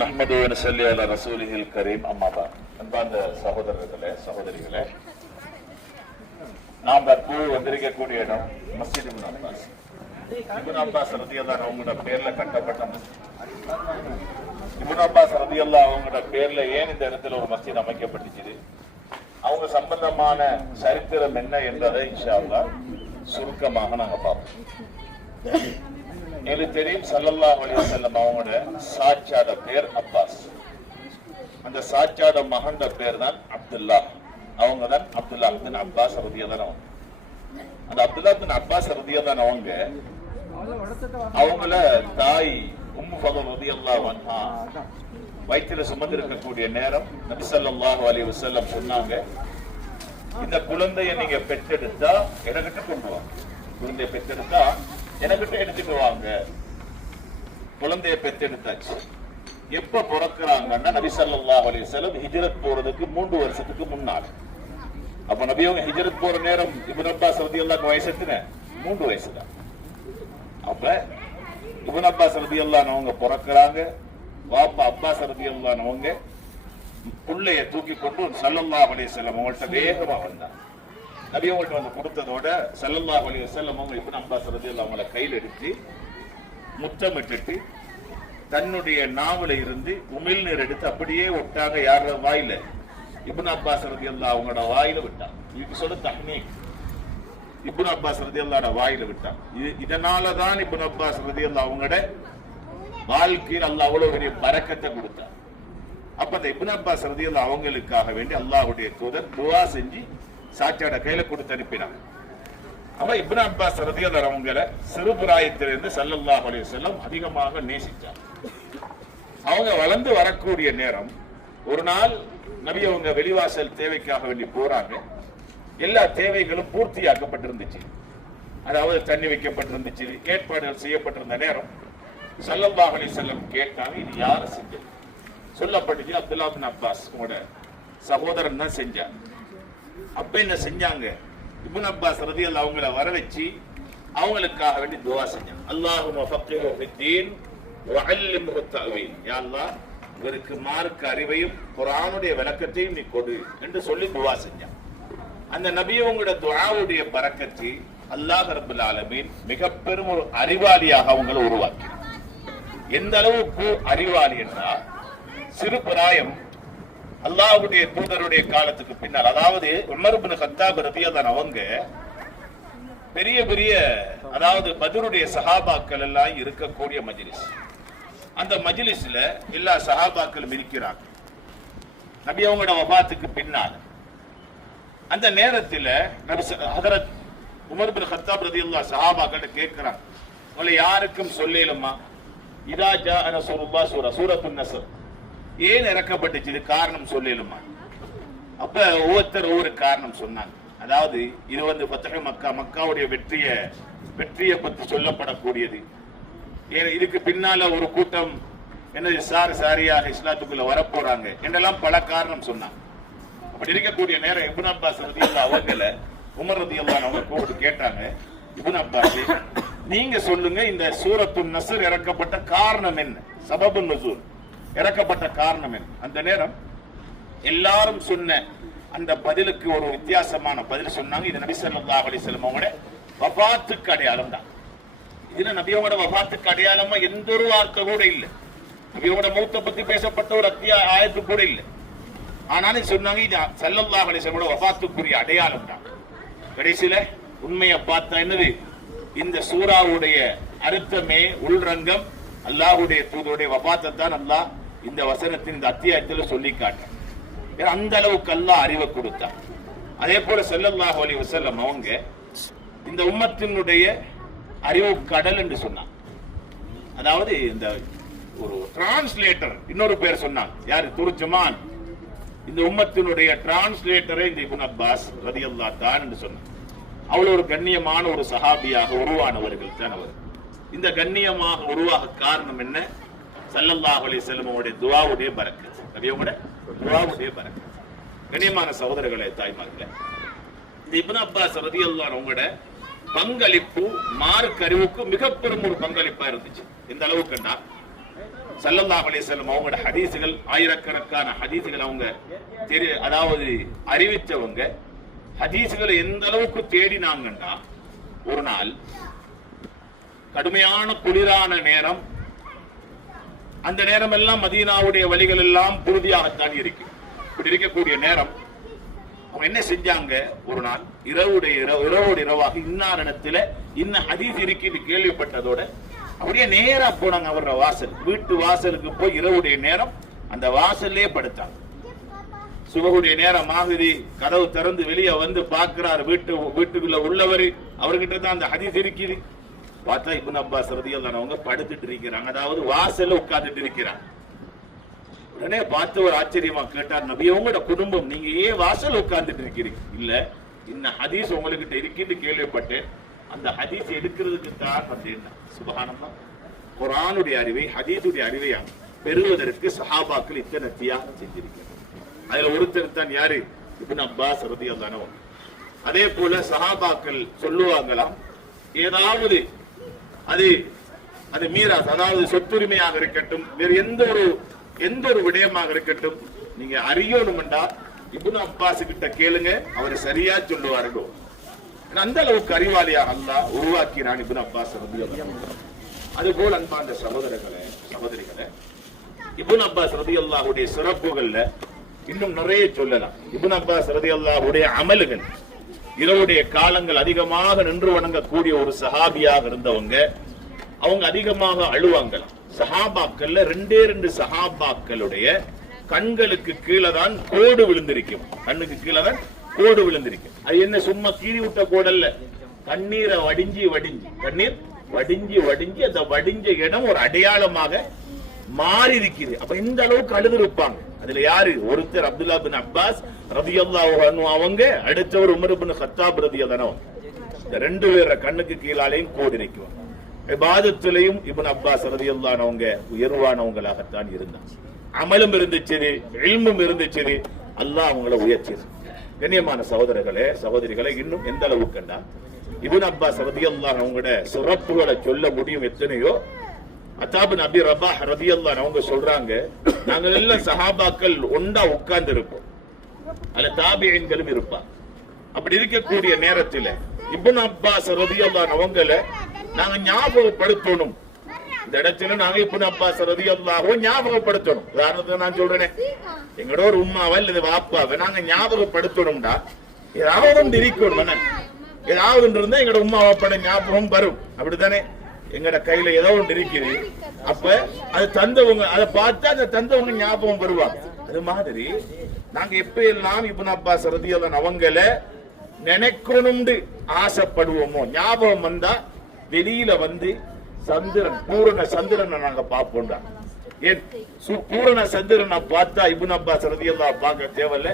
நஹ்மது வ நஸல்லி அலா ரசூலிஹில் கரீம். அம்மா பாத். அன்பார்ந்த சகோதரர்களே, சகோதரிகளே, நாம் தற்போது வந்திருக்கக்கூடிய இடம் மஸ்ஜித் இப்னு அப்பாஸ். இப்னு அப்பாஸ் ரலியல்லாஹு அவங்களோட பேர்ல கட்டப்பட்ட மஸ்ஜித். இப்னு அப்பாஸ் ரலியல்லாஹு அவங்களோட பேர்ல ஏன் இந்த இடத்துல ஒரு மஸ்ஜித் அமைக்கப்பட்டுச்சு, அவங்க சம்பந்தமான சரித்திரம் என்ன என்பதை இன்ஷா அல்லாஹ் சுருக்கமாக நாங்க பார்ப்போம். எனக்கு தெரியும் ஸல்லல்லாஹு அலைஹி வஸல்லம் அவங்களோட சாச்சாட பேர் அப்பாஸ். அந்த சாச்சாட மகண்ட பேர் தான் அப்துல்லா. அவங்க தான் அப்துல்லா பின் அப்பாஸ் ரலியல்லாஹு அன்ஹு. அந்த அப்துல்லா பின் அப்பாஸ் ரலியல்லாஹு அவங்க அவங்கள தாய் உம்மு ஃபதல் ரலியல்லாஹு அன்ஹா வயிற்றில சுமந்து இருக்கக்கூடிய நேரம் நபி ஸல்லல்லாஹு அலைஹி வஸல்லம் சொன்னாங்க, இந்த குழந்தையை நீங்க பெற்றெடுத்தா எனக்கிட்ட கொண்டு வாங்க. குழந்தையை பெற்றெடுத்தா எனக்கிட்ட எடுத்துட்டு வாங்க. குழந்தையை பெற்றெடுத்தாச்சு. எப்ப பிறக்கிறாங்கன்னா நபி ஸல்லல்லாஹு அலைஹி வஸல்லம் ஹிஜ்ரத் போறதுக்கு 3 வருஷத்துக்கு முன்னால. அப்ப நபி அவங்க ஹிஜ்ரத் போற நேரம் இப்னு அப்பாஸ் ரலியல்லாஹு வயசு எத்தனை? 3 வயசு தான். அப்ப இப்னு அப்பாஸ் ரலியல்லாஹு அவங்க பிறக்கிறாங்க. வாப்பா அப்பாஸ் ரலியல்லாஹு அவங்க புள்ளைய தூக்கி கொண்டு ஸல்லல்லாஹு அலைஹி வஸல்லம் அவங்கள்ட்ட வேகமா வந்தாங்க. நபி அவங்கள்ட்ட வந்து கொடுத்ததோட ஸல்லல்லாஹு அலைஹி வஸல்லம் அவங்க இப்னு அப்பாஸ் ரலியல்லாஹு அவங்கள கையில் எடுத்து முத்தமிட்டுட்டு தன்னுடைய நாவல இருந்து உமிழ்நீர் எடுத்து அப்படியே விட்டாங்க. யாரோட வாயில? இப்னு அப்பாஸ் ரலியல்லாஹு அவங்களோட வாயில விட்டாங்க. இதுக்கு சொல்ல தஹ்னீக். இப்னு அப்பாஸ் ரலியல்லாஹு வாயில விட்டாங்க. இதனாலதான் இப்னு அப்பாஸ் ரலியல்லாஹு அவங்களோட வாழ்க்கையில் அல்லாஹ் அவ்வளவு பெரிய பரக்கத்தை கொடுத்தார். அப்ப இந்த இப்னு அப்பாஸ் ரலியல்லாஹு அவங்களுக்காக வேண்டி அல்லாஹ்வுடைய தூதர் துஆ செஞ்சு சாச்சாட கையில கொடுத்து அனுப்பினாங்க. அப்ப இப்னு அப்பாஸ் ரலியல்லாஹு அவங்கள சிறு பிராயத்திலிருந்து ஸல்லல்லாஹு அலைஹி வஸல்லம் அதிகமாக நேசிச்சாங்க. அவங்க வளர்ந்து வரக்கூடிய நேரம் ஒரு நாள் நபி அவங்க வெளிவாசல் தேவைக்காக வேண்டி போறாங்க. எல்லா தேவைகளும் பூர்த்தியாக்கப்பட்டிருந்துச்சு. அதாவது தண்ணி வைக்கப்பட்டிருந்துச்சு, ஏற்பாடுகள் செய்யப்பட்டிருந்த நேரம் ஸல்லல்லாஹு அலைஹி வஸல்லம் கேட்டாங்க, இது யாரு செஞ்சது? சொல்லப்பட்டுச்சு, அப்துல்லா பின் அப்பாஸ் உங்களோட சகோதரன் தான் செஞ்சாங்க. அப்ப என்ன செஞ்சாங்க? இப்னு அப்பாஸ் ரலியல்லாஹு அவங்கள வர வச்சு அவங்களுக்காக வேண்டி துஆ செஞ்சாங்க. அல்லாஹும்ம ஃபக்ஹிஹு ஃபித்தீன் வ அல்லிம்ஹு தஅவீல். யா அல்லாஹ், இவருக்கு மார்க்க அறிவையும் குர்ஆனுடைய விளக்கத்தையும் நீ கொடு என்று சொல்லி துஆ செஞ்சாங்க. அந்த நபியவங்களோட துஆவுடைய பரக்கத்தை அல்லாஹ் ரப்பல் ஆலமீன் மிக பெரும் ஒரு அறிவாளியாக அவங்களை உருவாக்கினார். எந்த அளவுக்கு அறிவாளி என்றால், சிறு பிராயம் அல்லாஹ்வுடைய தூதருடைய காலத்துக்கு பின்னால், அதாவது உமர் இப்னு கத்தாப் ரலியல்லாஹு அவங்க பெரிய பெரிய அதாவது பத்ருடைய சஹாபாக்கள் எல்லாம் இருக்கக்கூடிய மஜ்லிஸ். அந்த மஜ்லிஸ்ல எல்லா சஹாபாக்களும் இருக்கிறாங்க நபி அவங்களோட வஃபாத்துக்கு பின்னால். அந்த நேரத்தில் ஹஜ்ரத் உமர் இப்னு கத்தாப் ரலியல்லாஹு சஹாபாக்கள் கேட்கிறாங்க, உங்களை யாருக்கும் சொல்லலுமா இதா ஜா ரசூலுல்லாஹ் சூரத்துன் நஸ்ர் ஏன் இறக்கப்பட்டுச்சு, காரணம் சொல்லலுமா? அப்ப ஒவ்வொருத்தர் ஒவ்வொரு காரணம் சொன்னாங்க. அதாவது இது வந்து ஃபத்ஹு மக்கா, மக்காவுடைய வெற்றியை பற்றி சொல்லப்படக்கூடியது. இதுக்கு பின்னால ஒரு கூட்டம் என்னது சாரியாக இஸ்லாத்துக்குள்ள வரப்போறாங்க என்றெல்லாம் பல காரணம் சொன்னாங்க. அப்படி இருக்கக்கூடிய நேரம் இப்னு அப்பாஸ் ரலியல்லாஹு அவங்கள உமர் ரலியல்லாஹு அவங்க கூப்பிட்டு கேட்டாங்க, இப்னு அப்பாஸ், நீங்க சொல்லுங்க, இந்த சூரத்துன் நஸ்ர் இறக்கப்பட்ட காரணம் என்ன? சபபுன் நுசூல், இறக்கப்பட்ட காரணம் என்ன? அந்த நேரம் எல்லாரும் சொன்ன அந்த பதிலுக்கு ஒரு வித்தியாசமான பதில் சொன்னாங்க. இது நபி ஸல்லல்லாஹு அலைஹி வஸல்லம் அவங்களோட வஃபாத்துக்கு அடையாளம் தான். இதுல நபியோட வஃபாத்துக்கு அடையாளமா எந்த ஒரு வார்த்தை கூட இல்லை. நபியோட மௌத்தை பத்தி பேசப்பட்ட ஒரு ஆயத்து கூட இல்லை. ஆனாலும் சொன்னாங்க இது ஸல்லல்லாஹு அலைஹி வஸல்லம் வஃபாத்துக்குரிய அடையாளம் தான். கடைசியில உண்மையை பார்த்தா என்னது, இந்த சூராவுடைய அர்த்தமே உள்ரங்கம் அல்லாஹ்வுடைய தூதருடைய வஃபாத்தை தான் அல்லாஹ் இந்த வசனத்தின் இந்த அத்தியாயத்தில் சொல்லி காட்ட. அந்த அளவுக்கு அல்லாஹ் அறிவை கொடுத்தார். அதே போல ஸல்லல்லாஹு அலைஹி வஸல்லம் அவங்க இந்த உம்மத்தினுடைய அறிவு கடல் என்று சொன்னாங்க. அதாவது இந்த ஒரு டிரான்ஸ்லேட்டர், இன்னொரு பேர் சொன்னாங்க. யாரு? துர்ஜமான். இந்த உம்மத்தினுடைய டிரான்ஸ்லேட்டரை இந்த இப்னு அப்பாஸ் ரலியல்லாஹு தஆலா என்று சொன்னாங்க. அவ்வளவு ஒரு கண்ணியமான ஒரு சஹாபியாக உருவானவர்கள் தான் அவர். இந்த கண்ணியமாக உருவாக காரணம் என்ன? ஸல்லல்லாஹு அலைஹி வஸல்லம் அவருடைய துஆவுடைய பரக்கத், நபியோட துஆவுடைய பரக்கத். கண்ணியமான சகோதரர்களே, தாய்மார்களே, இந்த இப்னு அப்பாஸ் ரலியல்லாஹு அவங்களோட பங்களிப்பு மார்க்க அறிவுக்கு மிக பெரும் ஒரு பங்களிப்பா இருந்துச்சு. இந்த அளவுக்குன்னா ஸல்லல்லாஹு அலைஹி வஸல்லம் அவங்களோட ஹதீசுகள் ஆயிரக்கணக்கான ஹதீசுகள் அவங்க அதாவது அறிவிச்சவங்க. ஹதீசுகளை எந்த அளவுக்கு தேடினாங்கன்னா, ஒரு நாள் கடுமையான குளிரான நேரம், அந்த நேரம் எல்லாம் மதீனாவுடைய வழிகள் எல்லாம் புழுதியாகத்தான் இருக்கு. இப்படி இருக்கக்கூடிய நேரம் அவங்க என்ன செஞ்சாங்க, ஒரு நாள் இரவோடு இரவாக இன்னாரிடத்துல இன்ன ஹதீஸ் இருக்குது கேள்விப்பட்டதோட அப்படியே நேரா போனாங்க. அவரோட வாசல், வீட்டு வாசலுக்கு போய் இரவுடைய நேரம் அந்த வாசல்லே படுத்தாங்க. சுபகுடைய நேரம் ஆகுதி, கதவு திறந்து வெளியே வந்து பார்க்கிறார். வீட்டுக்குள்ள உள்ளவர், அவர்கிட்ட தான் அந்த ஹதீஸ் இருக்குது. பார்த்தா இப்னு அப்பாஸ் ரலியல்லாஹு அன்ஹு படுத்துட்டு இருக்கிறாங்க, அதாவது வாசல்ல உட்கார்ந்துட்டு இருக்கிறாங்க. உடனே பார்த்து ஒரு ஆச்சரியமா கேட்டார், நபி உங்களோட குடும்பம், நீங்க ஏன் வாசல் உட்கார்ந்துட்டு இருக்கிறீங்க? இல்ல, இந்த ஹதீஸ் உங்ககிட்ட இருக்குன்னு கேள்விப்பட்டேன், அந்த ஹதீஸ் எடுக்கிறதுக்கு தான் வந்தேன். சுப்ஹானல்லாஹ். குர்ஆனுடைய அறிவை, ஹதீஸுடைய அறிவை பெறுவதற்கு சஹாபாக்கள் இத்தனை தியாகம் செஞ்சிருக்கிறார். அதுல ஒருத்தர் தான் யாரு? இப்னு அப்பாஸ் ரலியல்லாஹு அன்ஹு. அதே போல சஹாபாக்கள் சொல்லுவாங்களாம், ஏதாவது அது மீராஸ், அதாவது சொத்துரிமையாக இருக்கட்டும், வேறு எந்த ஒரு விடயமாக இருக்கட்டும், நீங்க அறியணும்டா இப்னு அப்பாஸ் கிட்ட கேளுங்க, அவர் சரியா சொல்லுவார்கள். அந்த அளவுக்கு அறிவாளியாக அல்லாஹ் உருவாக்கினான் இப்னு அப்பாஸ் ரலியல்லாஹு அன்ஹு. அதுபோல் அன்பார்ந்த சகோதரர்களே, சகோதரிகளே, இப்னு அப்பாஸ் ரலியல்லாஹுடைய சிறப்புகள்ல இன்னும் நிறைய சொல்லலாம். இப்னு அப்பாஸ் ரலியல்லாஹுடைய அமல்கள், இரவுடைய காலங்கள் அதிகமாக நின்று வணங்கக்கூடிய ஒரு சஹாபியாக இருந்தவங்க. அவங்க அதிகமாக அழுவாங்களாம். சஹாபாக்கள்ல 2 சஹாபாக்களுடைய கண்களுக்கு கீழே தான் கோடு விழுந்திருக்கும். கண்ணுக்கு கீழே தான் கோடு விழுந்திருக்கும். அது என்ன சும்மா கீறி விட்ட கோடல்ல, கண்ணீரை வடிஞ்சி கண்ணீர் வடிஞ்சி அந்த வடிஞ்ச இடம் ஒரு அடையாளமாக மாறி இருக்குது. அப்ப இந்த அளவுக்கு அழுது இருப்பாங்க. அதுல யாரு? ஒருத்தர் அப்துல்லா பின் அப்பாஸ் ரலியல்லாஹு அன்ஹு அவங்க, அடுத்தவர் உமர் இப்னு கத்தாப் ரலியல்லாஹு அன்ஹு. இந்த 2 பேர கண்ணுக்கு கீழாலையும் கோடு நிற்கும். இபாதத்திலையும் இப்னு அப்பாஸ் ரலியல்லாஹு அன்ஹு அவங்க உயர்வானவங்களாகத்தான் இருந்தாங்க. அமலும் இருந்துச்சு, இல்மும் இருந்துச்சு. அல்லாஹ் அவங்களை உயர்த்தியது. கண்ணியமான சகோதரர்களே, சகோதரிகளை, இன்னும் எந்த அளவுக்குண்டா இப்னு அப்பாஸ் ரலியல்லாஹு அன்ஹு அவங்களோட சிறப்புகளை சொல்ல முடியும் எத்தனையோ. அத்தாப் பின் அபி ரபாஹ் ரலியல்லாஹு அன்ஹு அவங்க சொல்றாங்க, நாங்கள் எல்லாம் சஹாபாக்கள் ஒன்றா உட்கார்ந்து இருப்போம், அல்ல தாபிஈன்களும் இருப்பாங்க. அப்படி இருக்கக்கூடிய நேரத்தில் இப்னு அப்பாஸ் ரலியல்லாஹு அன்ஹு அவங்களை நாங்க ஞாபகப்படுத்தணும். இந்த இடத்துல நாங்க இப்னு அப்பாஸ் ரலியல்லாஹு அன்ஹு ஞாபகப்படுத்தணும். உதாரணத்துக்கு நான் சொல்றேனே, எங்களோட ஒரு உம்மாவை அல்லது வாப்பாவை நாங்க ஞாபகப்படுத்தணும்டா, ஏதாவது ஒன்று இருக்கணும். ஏதாவது ஒன்று இருந்தா எங்களோட உம்மா வாப்பாட ஞாபகம் வரும். அப்படித்தானே? எங்கட கையில ஏதோ ஒன்று இருக்குது, அப்ப அது தந்தவங்க, அதை பார்த்தா அந்த தந்தவங்க ஞாபகம் வருவாங்க. அது மாதிரி நாங்க எப்ப எல்லாம் இப்னு அப்பாஸ் ரலியல்லாஹு அன்ஹு அவங்கள நினைக்கணும்னு ஆசைப்படுவோமோ, ஞாபகம் வந்தா வெளியில வந்து சந்திரன், பூரண சந்திரனை நாங்க பார்ப்போம்டா. ஏன் பூரண சந்திரனை பார்த்தா இப்னு அப்பாஸ் ரலியல்லாஹு அன்ஹு பார்க்க தேவையில்ல,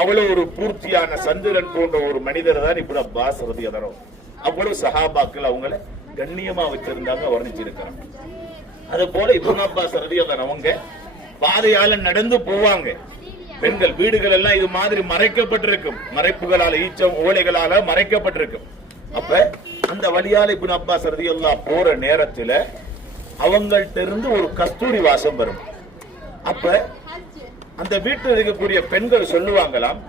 அவ்வளவு ஒரு பூர்த்தியான சந்திரன் போன்ற ஒரு மனிதர் தான் இப்னு அப்பாஸ் ரலியல்லாஹு அன்ஹு. அவ்வளவு சஹாபாக்கள் அவங்கள கண்ணியமா வச்சிருந்தாங்க, வர்ணிச்சிருக்கிறாங்க. அது போல இப்னு அப்பாஸ் ரலியல்லாஹு அன்ஹு அவங்க பாதையால நடந்து போவாங்க. பெண்கள் வீடுகள் எல்லாம் இது மாதிரி மறைக்கப்பட்டிருக்கும், மறைப்புகளால, ஈச்சம் ஓலைகளால மறைக்கப்பட்டிருக்கும். அப்ப அந்த வழியால இப்னு அப்பாஸ் ரலியல்லாஹு அன்ஹு போற நேரத்துல அவங்கள்ட்ட இருந்து ஒரு கஸ்தூரி வாசம் வரும். அப்ப அந்த வீட்டில் இருக்கக்கூடிய பெண்கள் சொல்லுவாங்களாம்,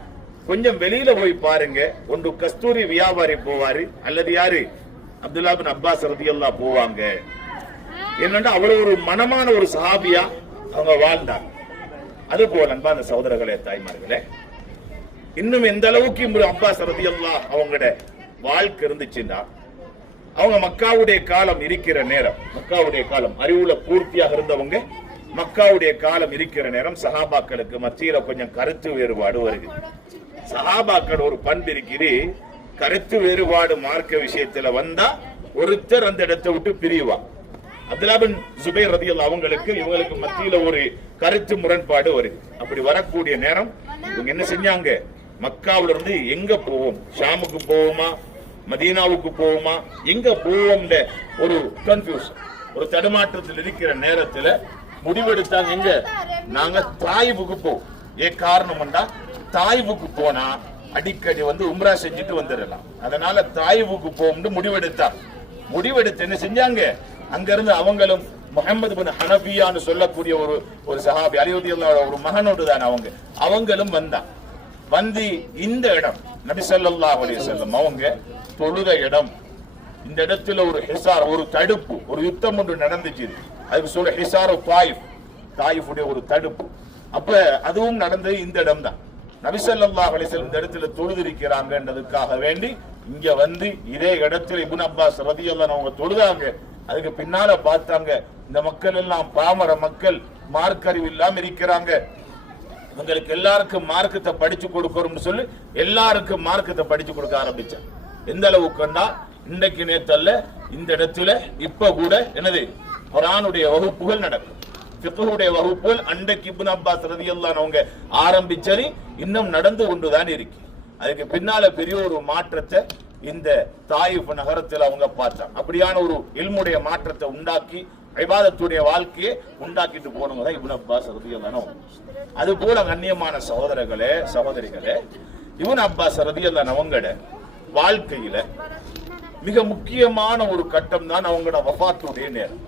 கொஞ்சம் வெளியில போய் பாருங்க, ஒன்று கஸ்தூரி வியாபாரி போவாரு, அல்லது யாரு? அப்துல்லா பின் அப்பாஸ் ரலியல்லாஹு போவாங்க. என்னன்னா அவ்வளவு ஒரு மனமான ஒரு சஹாபியா அவங்க வாழ்ந்தாங்க. அது போல அன்பான சகோதரர்களே, தாய்மார்களே, இன்னும் எந்த அளவுக்கு இப்னு அப்பாஸ் ரலியல்லாஹு அவங்களோட வாழ்க்கை இருந்துச்சுன்னா, அவங்க மக்காவுடைய காலம் இருக்கிற நேரம், மக்காவுடைய காலம் அறிவுல பூர்த்தியாக இருந்தவங்க, மக்காவுடைய காலம் இருக்கிற நேரம் சஹாபாக்களுக்கு மத்தியில கொஞ்சம் கருத்து வேறுபாடு வருது. சஹாபாக்கள் ஒரு பண்பு இருக்குது, கருத்து வேறுபாடு மார்க்க விஷயத்துல வந்தா ஒருத்தர் அந்த இடத்தை விட்டு பிரிவா. அப்துல்லா பின் ஜுபைர் ரலியல்லாஹு அவங்களுக்கு இவங்களுக்கு மத்தியில ஒரு கருத்து முரண்பாடு வருது. அப்படி வரக்கூடிய நேரம் இவங்க என்ன செஞ்சாங்க, மக்காவில இருந்து எங்க போவோம், ஷாமுக்கு போவோமா, மதீனாவுக்கு போவோமா, எங்க போவோம், ஒரு கன்ஃபியூஷன், ஒரு தடுமாற்றத்தில் இருக்கிற நேரத்துல முடிவெடுத்தாங்க, எங்க நாங்க தாயிபுக்கு போவோம். ஏன் காரணம்டா, தாயிபுக்கு போனா அடிக்கடி வந்து உம்ரா செஞ்சுட்டு வந்துடலாம், அதனால தாயிபுக்கு போகும்னு முடிவெடுத்தாங்க. முடிவெடுத்து என்ன செஞ்சாங்க, அங்க இருந்து அவங்களும் முஹம்மது பின் ஹனபியான்னு சொல்லக்கூடிய ஒரு சஹாபி அலி ரலியல்லாஹு ஒரு மகனோடு தான் அவங்களும் வந்து இந்த இடம் நபி ஸல்லல்லாஹு அலைஹி வஸல்லம் அவங்க தொழுத இடம், இந்த இடத்துல ஒரு ஹிசார், ஒரு தடுப்பு, ஒரு யுத்தம் ஒன்று நடந்துச்சு. அதுக்கு சொல்ல ஹிசார் தாயிஃபுடைய ஒரு தடுப்பு. அப்ப அதுவும் நடந்தது இந்த இடம் தான். நபி ஸல்லல்லாஹு அலைஹி வஸல்லம் இந்த இடத்துல தொழுதிருக்கிறாங்கன்றதுக்காக வேண்டி இங்க வந்து இதே இடத்துல இப்னு அப்பாஸ் ரலியல்லாஹு அவங்க தொழுதாங்க. அதுக்கு பின்னால பார்த்தாங்க இந்த மக்கள் எல்லாம் பாமர மக்கள், மார்க்கறிவு இல்லாம இருக்கிறாங்க, இவங்களுக்கு எல்லாருக்கும் மார்க்கத்தை படிச்சு கொடுக்கணும்னு சொல்லி எல்லாருக்கும் மார்க்கத்தை படிச்சு கொடுக்க ஆரம்பிச்சாங்க. எந்த அளவுக்குன்னா இன்றைக்கு நேத்தல்ல இந்த இடத்துல இப்ப கூட என்னது குர்ஆனுடைய வகுப்புகள் நடக்கும், ஃபிக்ஹுடைய வகுப்புகள் அன்றைக்கு இப்னு அப்பாஸ் ரலியல்லாஹு அவங்க ஆரம்பிச்சது இன்னும் நடந்து கொண்டுதான் இருக்கு. அதுக்கு பின்னால பெரிய ஒரு மாற்றத்தை இந்த தாயிஃப் நகரத்தில் அவங்க பார்த்தாங்க. அப்படியான ஒரு இல்முடைய மாற்றத்தை உண்டாக்கி இபாதத்துடைய வாழ்க்கையை உண்டாக்கிட்டு போனவங்க தான் இப்னு அப்பாஸ் ரலியல்லாஹு. அது போல கண்ணியமான சகோதரிகளே இப்னு அப்பாஸ் ரலியல்லாஹு அவங்களோட வாழ்க்கையில மிக முக்கியமான ஒரு கட்டம் தான் அவங்களோட வஃபாத்துடைய நேரம்.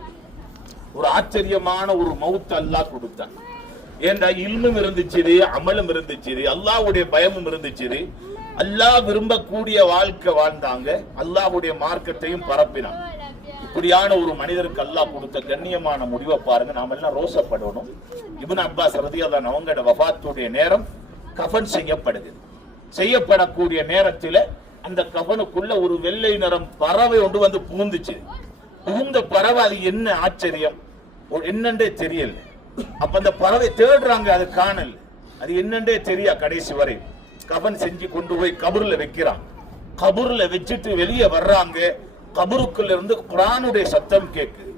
ஒரு ஆச்சரியமான ஒரு மௌத் அல்லாஹ் கொடுத்தான். ஏண்டா இல்மும் இருந்துச்சு, அமலும் இருந்துச்சு, அல்லாஹ்வுடைய பயமும் இருந்துச்சு, அல்லாஹ் விரும்பக்கூடிய வாழ்க்கை வாழ்ந்தாங்க, அல்லாஹ்வுடைய மார்க்கத்தையும் பரப்பினாங்க. இப்படியான ஒரு மனிதருக்கு அல்லாஹ் கொடுத்த கண்ணியமான முடிவை பாருங்க. நாம எல்லாம் ரோசப்படணும். இப்னு அப்பாஸ் ரலியல்லாஹு அவங்களோட வஃபாத்துடைய நேரம் கஃன் செய்யப்படக்கூடிய நேரத்தில் அந்த கஃனுக்குள்ள ஒரு வெள்ளை நிறம் பறவை ஒன்று வந்து புகுந்துச்சு. புகுந்த பறவை அது என்ன ஆச்சரியம், என்னண்டே தெரியல. அப்ப அந்த பறவை தேடுறாங்க, அது காணல், அது என்னண்டே தெரியா. கடைசி வரை கஃன் செஞ்சு கொண்டு போய் கபூர்ல வைக்கிறான். கபூர்ல வச்சுட்டு வெளியே வர்றாங்க. கபருக்குள்ள இருந்து குர்ஆனுடைய சத்தம் கேக்குது.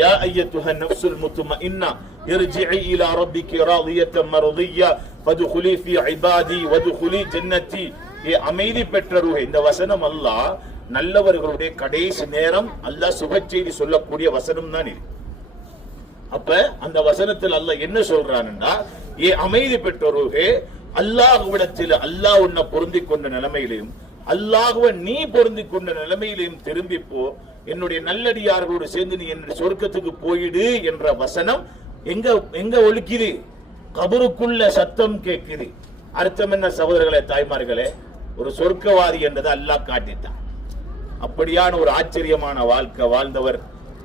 யா அய்யத்துஹ நஃப்ஸுல் முத்மஇன்னா இர்ஜிஇ இலா ரப்பிகி ராதியத்தன் மர்திய்யா ஃபதுகுலி ஃபீ இபாதி வதுகுலி ஜன்னதி. அமைதி பெற்றருகே. இந்த வசனம் அல்லாஹ் நல்லவர்களுடைய கடைசி நேரம் அல்லாஹ் சுப செய்தி சொல்லக்கூடிய வசனம் தான் இது. அப்ப அந்த வசனத்தில் அல்லாஹ் என்ன சொல்றான்னா, அமைதி பெற்றருகே, அல்லாஹ்விடத்தில் அல்லாஹ் உன்னை பொருந்தி கொண்ட நிலைமையிலையும் அல்லாஹ்வை நீ பொருந்தி கொண்ட நிலைமையிலையும் திரும்பிப்போ, என்னுடைய நல்லடியார்களோடு சேர்ந்து நீ என்னுடைய சொர்க்கத்துக்கு போயிடு என்ற வசனம் எங்க ஒலிக்குது? கபருக்குள்ள சத்தம் கேட்குது. அர்த்தம் என்ன சகோதரர்களே, தாய்மார்களே? ஒரு சொர்க்கவாதி என்றதை அல்லாஹ் காட்டித்தான். அப்படியான ஒரு ஆச்சரியமான வாழ்க்கை வாழ்ந்தவர்.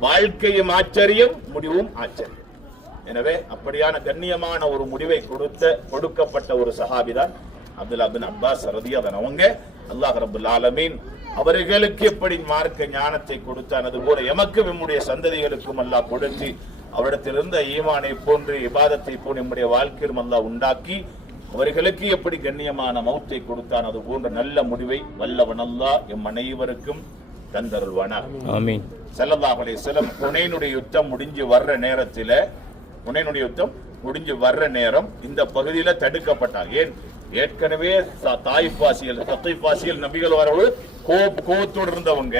வாழ்க்கையும் ஆச்சரியம், முடிவும் ஆச்சரியம். எனவே அப்படியான கண்ணியமான ஒரு முடிவை கொடுக்கப்பட்ட ஒரு சஹாபிதான் அப்துல்லா பின் அப்பாஸ் ரலியல்லாஹு அவங்க. அல்லாஹ் ரப்பல் ஆலமீன் அவர்களுக்கு எப்படி மார்க்க ஞானத்தை கொடுத்தான், அது போல எமக்கும் நம்முடைய சந்ததிகளுக்கும் அல்லாஹ் கொடுத்து அவரிடத்திலிருந்த ஈமானை போன்று இபாதத்தை போன்று நம்முடைய வாழ்க்கையிலும் அல்லாஹ் உண்டாக்கி அவர்களுக்கு எப்படி கண்ணியமான மௌத்தை கொடுத்தான், அது போன்ற நல்ல முடிவை வல்லவன் அல்லாஹ் எம் அனைவருக்கும் தந்தருள்வானார். ஆமீன். ஸல்லல்லாஹு அலைஹி வஸல்லம் ஹுனைனுடைய யுத்தம் முடிஞ்சு வர்ற நேரம் இந்த பகுதியில தடுக்கப்பட்டார். ஏன்? ஏற்கனவே தாயிஃபாசிகள் நபிகள் வரவு கோபத்தோடு இருந்தவங்க.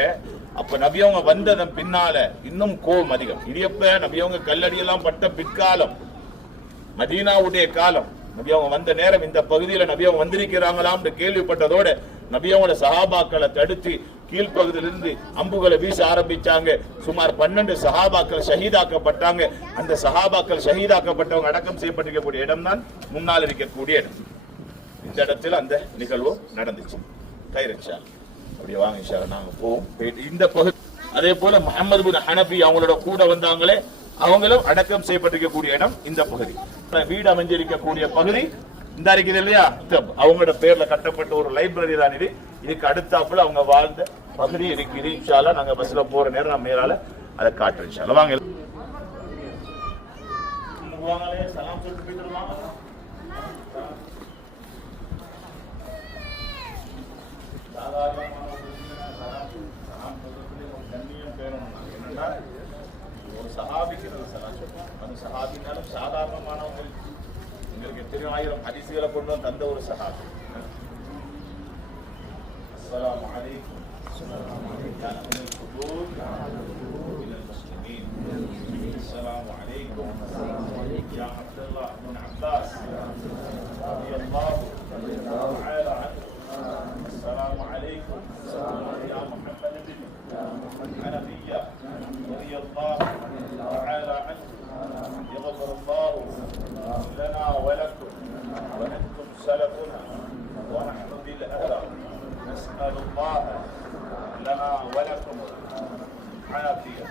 அப்ப நபியவங்க வந்ததன் பின்னால இன்னும் கோபம் அதிகம். இது எப்ப? நபியவங்க கல்லடியெல்லாம் பட்ட பிற்காலம், மதீனாவுடைய காலம். நபியவங்க வந்த நேரம் இந்த பகுதியில நபியவங்க வந்திருக்கிறாங்களாம் கேள்விப்பட்டதோட நபியவங்களோட சஹாபாக்களை தடுத்து கீழ்ப்பகுதியிலிருந்து அம்புகளை வீச ஆரம்பிச்சாங்க. சுமார் 12 சஹாபாக்கள் ஷஹீதாக்கப்பட்டாங்க. அந்த சஹாபாக்கள் ஷஹீதாக்கப்பட்டவங்க அடக்கம் செய்யப்பட்டிருக்கக்கூடிய இடம் தான் முன்னால் இருக்கக்கூடிய இடம். இந்த இடத்துல அந்த நிகழ்வு நடந்துச்சு. கைரக்ஷா அப்படியே வாங்க இன்ஷா அல்லாஹ் நாங்க போவோம். இந்த பகுதி அதே போல முஹம்மது பின் ஹனபி அவங்களோட கூட வந்தாங்களே, அவங்களும் அடக்கம் செய்யப்பட்டிருக்கக்கூடிய இடம் இந்த பகுதி. வீடு அமைஞ்சிருக்கக்கூடிய பகுதி இந்த இருக்குது இல்லையா, அவங்களோட பேர்ல கட்டப்பட்ட ஒரு லைப்ரரி தான் இது. இதுக்கு அடுத்தாப்புல அவங்க வாழ்ந்த பகுதி இருக்குது. இன்ஷா அல்லாஹ் நாங்க பஸ்ல போற நேரம் நம்ம மேலால அதை காட்டுறோம். இன்ஷா அல்லாஹ் வாங்க. சலாம் சொல்லிட்டு போயிட்டு ஒரு சஹாபிக்கு அந்த சஹாபினாலும் சாதாரணமானவங்க உங்களுக்கு எத்தனை ஆயிரம் ஹதீஸ்களை கொண்டு தந்த ஒரு சஹாபி. அஸ்ஸலாமு அலைக்கும் السلام عليكم يا عبد الله بن عباس رضي الله تعالى عنه. السلام عليكم يا محمد بن حنفية رضي الله تعالى سلفنا ونحن بالأثر نسأل الله لنا ولكم العافية.